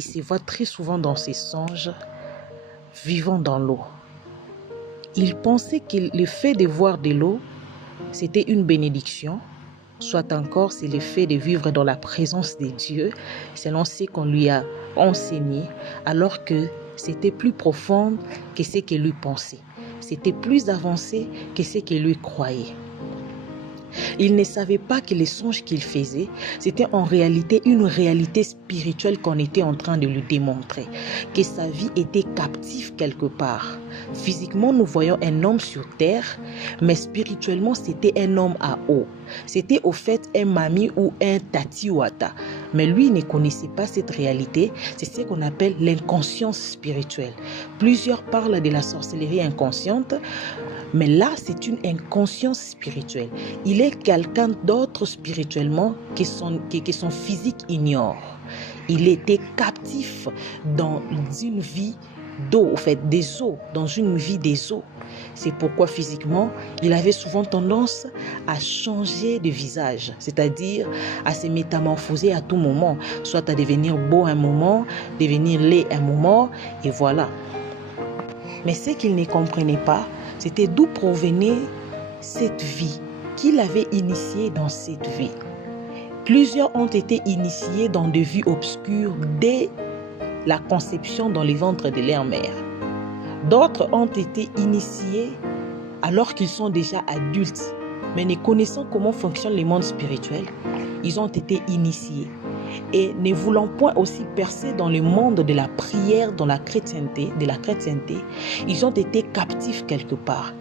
il se voit très souvent dans ses songes vivant dans l'eau. Il pensait que le fait de voir de l'eau, c'était une bénédiction, soit encore c'est le fait de vivre dans la présence de Dieu, selon ce qu'on lui a enseigné, alors que c'était plus profond que ce qu'il lui pensait. C'était plus avancé que ce qu'il lui croyait. Il ne savait pas que les songes qu'il faisait, c'était en réalité une réalité spirituelle qu'on était en train de lui démontrer, que sa vie était captive quelque part. Physiquement, nous voyons un homme sur terre, mais spirituellement, c'était un homme à eau. C'était au fait un mami ou un tatiwata. Mais lui ne connaissait pas cette réalité. C'est ce qu'on appelle l'inconscience spirituelle. Plusieurs parlent de la sorcellerie inconsciente, mais là, c'est une inconscience spirituelle. Il est quelqu'un d'autre spirituellement que son physique ignore. Il était captif dans une vie d'eau, des eaux, dans une vie des eaux. C'est pourquoi physiquement, il avait souvent tendance à changer de visage, c'est-à-dire à se métamorphoser à tout moment, soit à devenir beau un moment, devenir laid un moment, et voilà. Mais ce qu'il ne comprenait pas, c'était d'où provenait cette vie, qui l'avait initié dans cette vie. Plusieurs ont été initiés dans des vies obscures dès la conception dans les ventres de leur mère. D'autres ont été initiés alors qu'ils sont déjà adultes, mais ne connaissant comment fonctionne le monde spirituel, ils ont été initiés. Et ne voulant point aussi percer dans le monde de la prière, dans la chrétienté, ils ont été captifs quelque part.